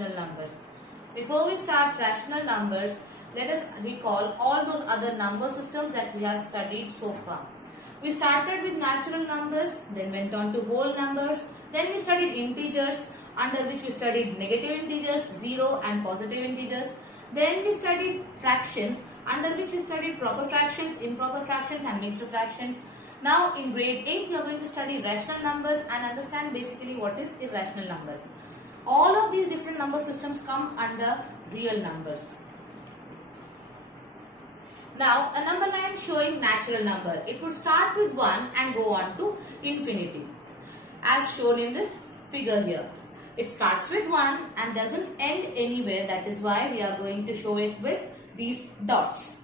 rational numbers. Before we start rational numbers, let us recall all those other number systems that we have studied so far. We started with natural numbers, then went on to whole numbers, then we studied integers, under which we studied negative integers, 0 and positive integers. Then we studied fractions, under which we studied proper fractions, improper fractions and mixed fractions. Now in grade 8 you are going to study rational numbers and understand basically what is irrational numbers. All of these different number systems come under real numbers. Now a number line showing natural number. It would start with 1 and go on to infinity, as shown in this figure here. It starts with 1 and doesn't end anywhere. That is why we are going to show it with these dots.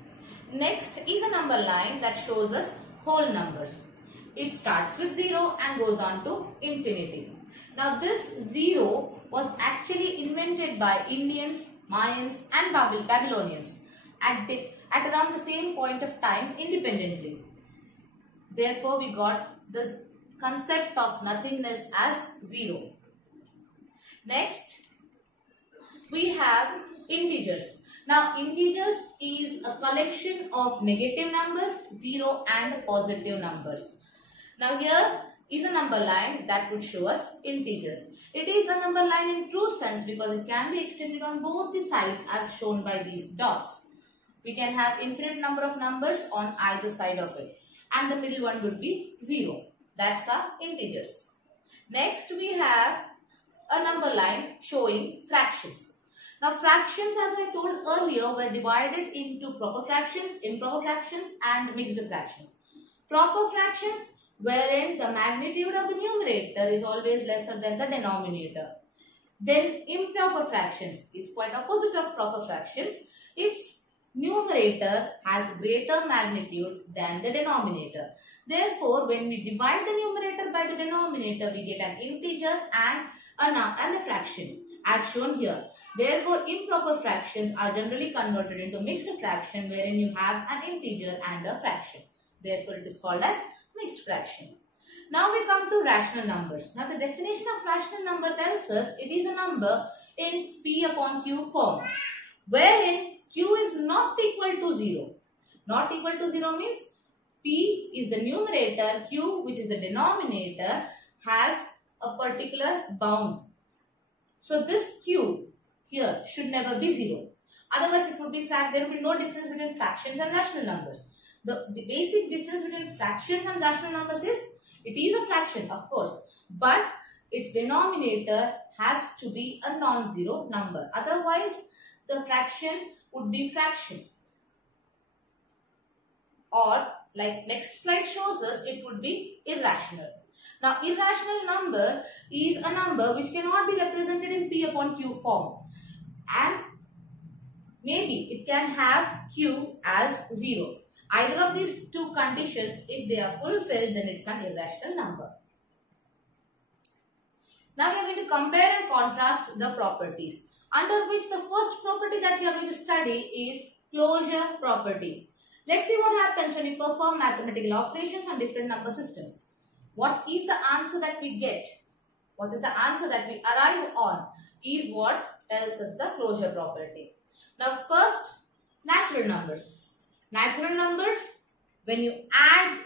Next is a number line that shows us whole numbers. It starts with 0 and goes on to infinity. Now this 0 was actually invented by Indians, Mayans and Babylonians at around the same point of time independently. Therefore we got the concept of nothingness as 0. Next we have integers. Now integers is a collection of negative numbers, 0 and positive numbers. Now here is a number line that would show us integers. It is a number line in true sense because it can be extended on both the sides as shown by these dots. We can have infinite number of numbers on either side of it, and the middle one would be 0. That's our integers. Next we have a number line showing fractions. Now fractions, as I told earlier, were divided into proper fractions, improper fractions and mixed fractions. Proper fractions wherein the magnitude of the numerator is always lesser than the denominator. Then improper fractions is quite opposite of proper fractions. Its numerator has greater magnitude than the denominator. Therefore, when we divide the numerator by the denominator, we get an integer and a fraction as shown here. Therefore, improper fractions are generally converted into mixed fraction wherein you have an integer and a fraction. Therefore, it is called as mixed fraction. Now we come to rational numbers. Now the definition of rational number tells us it is a number in P upon Q form, wherein Q is not equal to 0. Not equal to 0 means P is the numerator, Q, which is the denominator, has a particular bound. So this Q here should never be 0. Otherwise it would be there will be no difference between fractions and rational numbers. The basic difference between fractions and rational numbers is it is a fraction, of course, but its denominator has to be a non-zero number. Otherwise the fraction would be fraction. Or like next slide shows us, it would be irrational. Now irrational number is a number which cannot be represented in P upon Q form, and maybe it can have Q as 0. Either of these two conditions, if they are fulfilled, then it's an irrational number. Now we are going to compare and contrast the properties, under which the first property that we are going to study is closure property. Let's see what happens when we perform mathematical operations on different number systems. What is the answer that we get? What is the answer that we arrive on is what tells us the closure property. Now first, natural numbers. Natural numbers, when you add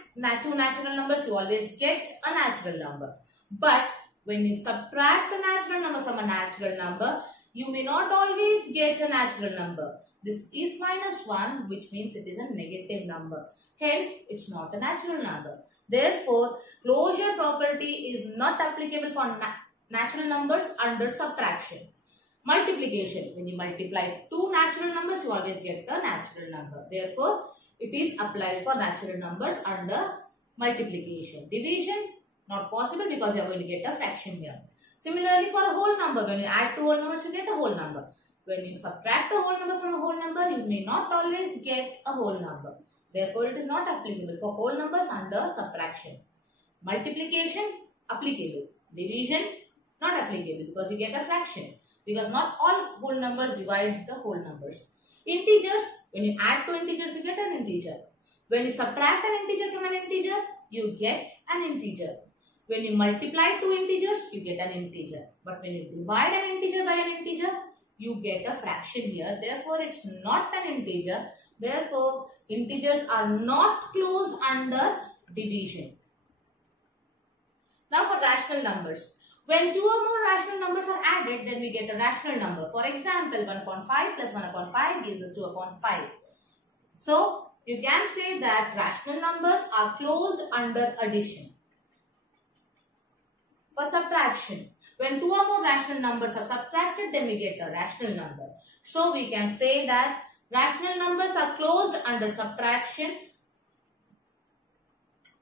two natural numbers, you always get a natural number. But when you subtract a natural number from a natural number, you may not always get a natural number. This is -1, which means it is a negative number. Hence, it's not a natural number. Therefore, closure property is not applicable for natural numbers under subtraction. Multiplication, when you multiply two natural numbers, you always get a natural number. Therefore, it is applied for natural numbers under multiplication. Division, not possible because you are going to get a fraction here. Similarly, for a whole number, when you add two whole numbers, you get a whole number. When you subtract a whole number from a whole number, you may not always get a whole number. Therefore, it is not applicable for whole numbers under subtraction. Multiplication, applicable. Division, not applicable because you get a fraction. Because not all whole numbers divide the whole numbers. Integers, when you add two integers, you get an integer. When you subtract an integer from an integer, you get an integer. When you multiply two integers, you get an integer. But when you divide an integer by an integer, you get a fraction here. Therefore, it's not an integer. Therefore, integers are not closed under division. Now for rational numbers. When two or more rational numbers are added, then we get a rational number. For example, 1 upon 5 plus 1 upon 5 gives us 2 upon 5. So, you can say that rational numbers are closed under addition. For subtraction, when two or more rational numbers are subtracted, then we get a rational number. So, we can say that rational numbers are closed under subtraction.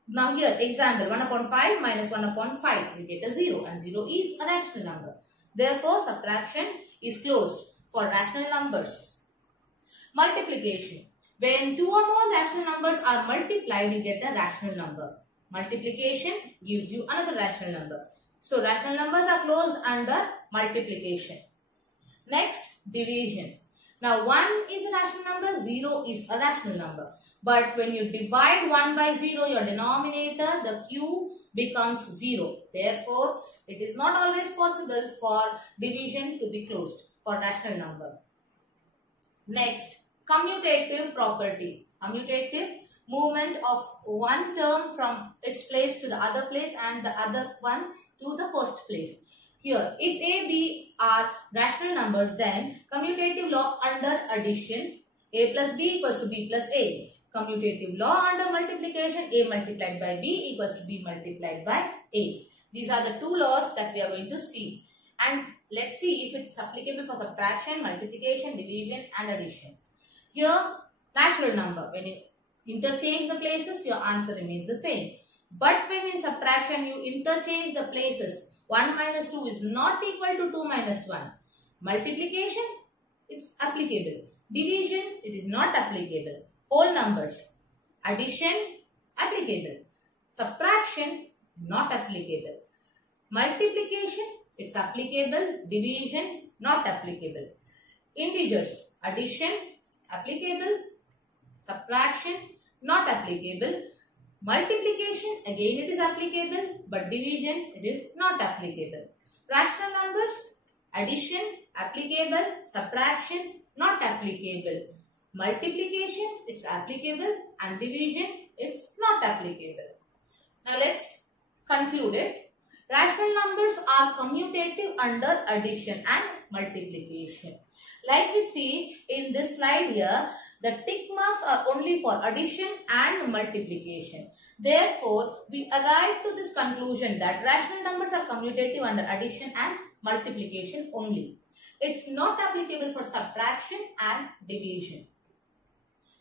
Now here, example, 1 upon 5 minus 1 upon 5, we get a 0 and 0 is a rational number. Therefore, subtraction is closed for rational numbers. Multiplication. When two or more rational numbers are multiplied, you get a rational number. Multiplication gives you another rational number. So, rational numbers are closed under multiplication. Next, division. Now, 1 is a rational number, 0 is a rational number. But when you divide 1 by 0, your denominator, the q, becomes 0. Therefore, it is not always possible for division to be closed for rational number. Next, commutative property. Commutative, movement of one term from its place to the other place and the other one to the first place. Here, if a, b are rational numbers, then commutative law under addition, a plus b equals to b plus a. Commutative law under multiplication, a multiplied by b equals to b multiplied by a. These are the two laws that we are going to see. And let's see if it's applicable for subtraction, multiplication, division and addition. Here, natural number. When you interchange the places, your answer remains the same. But when in subtraction, you interchange the places. 1 minus 2 is not equal to 2 minus 1. Multiplication, it's applicable. Division, it is not applicable. Whole numbers. Addition, applicable. Subtraction, not applicable. Multiplication, it's applicable. Division, not applicable. Integers, addition, applicable. Subtraction, not applicable. Multiplication, again it is applicable, but division, it is not applicable. Rational numbers, addition, applicable. Subtraction, not applicable. Multiplication, it's applicable, and division, it's not applicable. Now let's conclude it. Rational numbers are commutative under addition and multiplication. Like we see in this slide here, the tick marks are only for addition and multiplication. Therefore, we arrive to this conclusion that rational numbers are commutative under addition and multiplication only. It's not applicable for subtraction and division.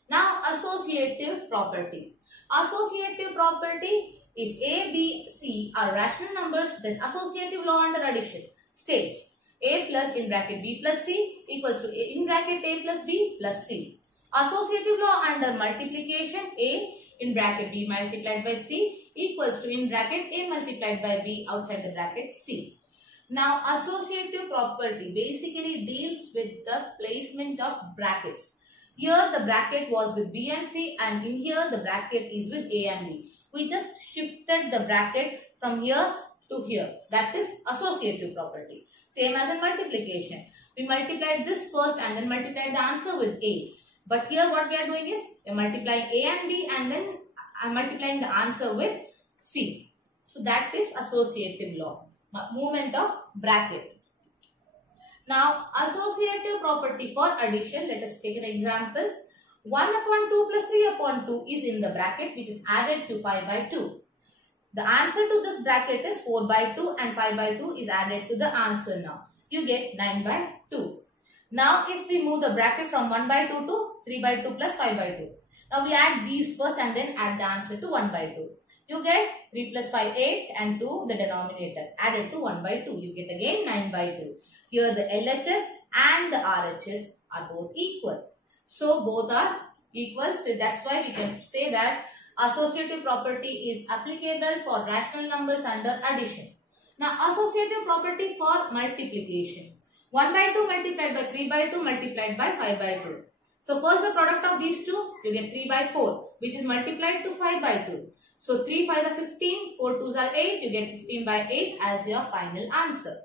Now, associative property. Associative property, if a, b, c are rational numbers, then associative law under addition states a plus in bracket b plus c equals to a in bracket a plus b plus c. Associative law under multiplication, a in bracket b multiplied by c equals to in bracket a multiplied by b outside the bracket c. Now, associative property basically deals with the placement of brackets. Here the bracket was with b and c, and in here the bracket is with a and b. We just shifted the bracket from here to here. That is associative property. Same as in multiplication. We multiplied this first and then multiplied the answer with a. But here what we are doing is we are multiplying a and b and then I am multiplying the answer with c. So that is associative law. Movement of bracket. Now, associative property for addition, let us take an example. 1 upon 2 plus 3 upon 2 is in the bracket which is added to 5 by 2. The answer to this bracket is 4 by 2 and 5 by 2 is added to the answer now. You get 9 by 2. Now, if we move the bracket from 1 by 2 to 3 by 2 plus 5 by 2. Now, we add these first and then add the answer to 1 by 2. You get 3 plus 5, 8 and 2 the denominator added to 1 by 2. You get again 9 by 2. Here the LHS and the RHS are both equal. So, both are equal. So, that's why we can say that associative property is applicable for rational numbers under addition. Now, associative property for multiplication. 1 by 2 multiplied by 3 by 2 multiplied by 5 by 2. So, first the product of these two, you get 3 by 4 which is multiplied to 5 by 2. So 3 5s are 15, 4 2s are 8. You get 15 by 8 as your final answer.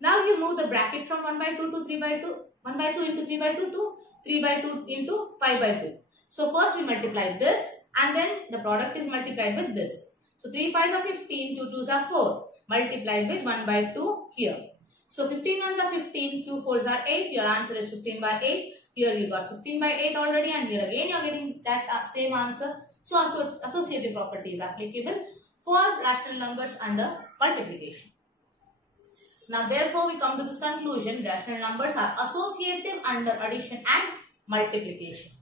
Now you move the bracket from 1 by 2 to 3 by 2. 1 by 2 into 3 by 2 to 3 by 2 into 5 by 2. So first we multiply this and then the product is multiplied with this. So 3 5s are 15, 2 2s are 4. Multiplied with 1 by 2 here. So 15 ones are 15, 2 4s are 8. Your answer is 15 by 8. Here you got 15 by 8 already, and here again you are getting that same answer. So associative property is applicable for rational numbers under multiplication. Now therefore we come to this conclusion: rational numbers are associative under addition and multiplication.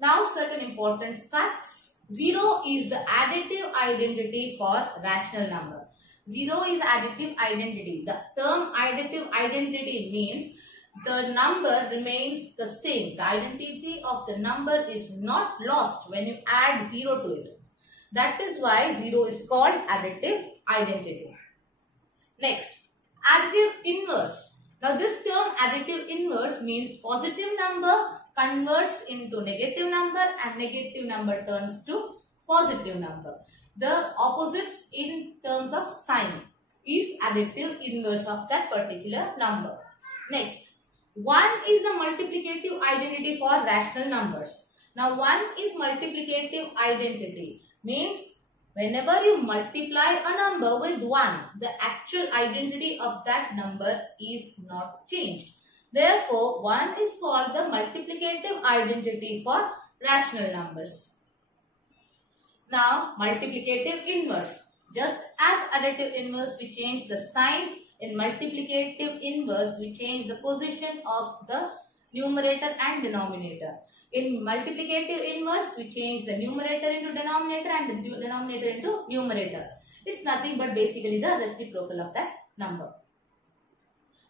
Now certain important facts. 0 is the additive identity for rational number. 0 is additive identity. The term additive identity means the number remains the same. The identity of the number is not lost when you add 0 to it. That is why 0 is called additive identity. Next, additive inverse. Now this term additive inverse means positive number converts into negative number and negative number turns to positive number. The opposites in terms of sign is additive inverse of that particular number. Next, 1 is the multiplicative identity for rational numbers. Now 1 is multiplicative identity means whenever you multiply a number with 1, the actual identity of that number is not changed. Therefore, 1 is called the multiplicative identity for rational numbers. Now, multiplicative inverse. Just as additive inverse, we change the signs. In multiplicative inverse, we change the position of the numerator and denominator. In multiplicative inverse, we change the numerator into denominator and the denominator into numerator. It's nothing but basically the reciprocal of that number.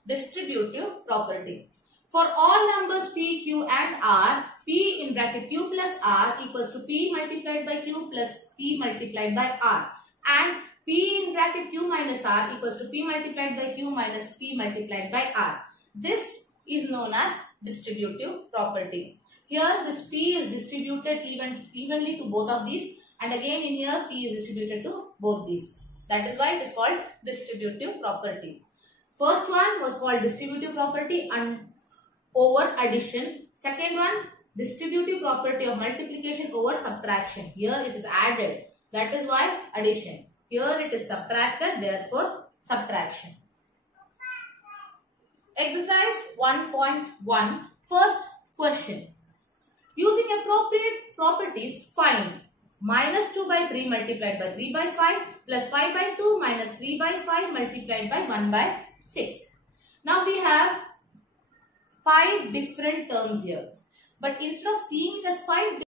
Distributive property. For all numbers p, q and r, p in bracket q plus r equals to p multiplied by q plus p multiplied by r, and p in bracket q minus r equals to p multiplied by q minus p multiplied by r. This is known as distributive property. Here this p is distributed evenly to both of these, and again in here p is distributed to both these. That is why it is called distributive property. First one was called distributive property and over addition. Second one, distributive property of multiplication over subtraction. Here it is added. That is why addition. Here it is subtracted. Therefore subtraction. Exercise 1.1. First question. Using appropriate properties, find minus 2 by 3 multiplied by 3 by 5 plus 5 by 2 minus 3 by 5 multiplied by 1 by 6. Now we have 5 different terms here. But instead of seeing it as 5